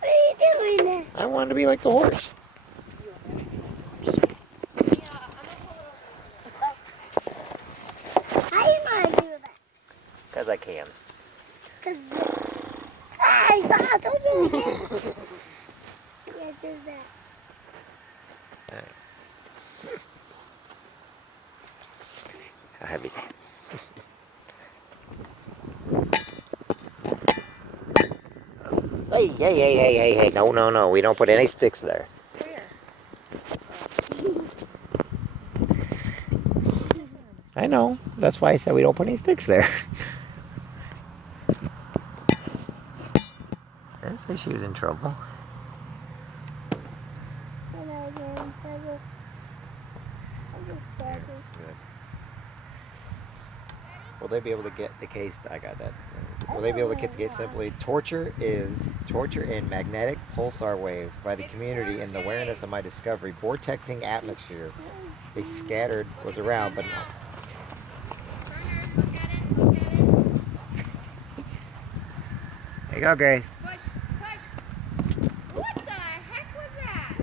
What are you doing? I wanted to be like the horse. How you gonna do that? Because I can. Cause hey, stop! Don't do it again. Yeah, do that. Alright. How heavy is that? Hey. No. We don't put any sticks there. I know. That's why I said we don't put any sticks there. I didn't say she was in trouble. Will they be able to get the case? I got that. Will they be able to get the case simply? Torture in magnetic pulsar waves by the community in the awareness of my discovery. Vortexing atmosphere. They scattered, was around, but not. There you go, Grace. Push. What the heck was that?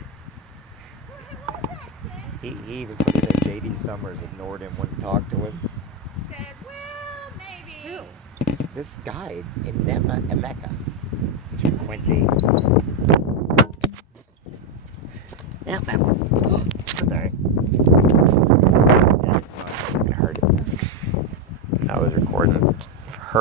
What was that, kid? He even put in that J.D. Summers ignored him, wouldn't talk to him. Said, well, maybe. This guy in Mecca. He's from Quincy.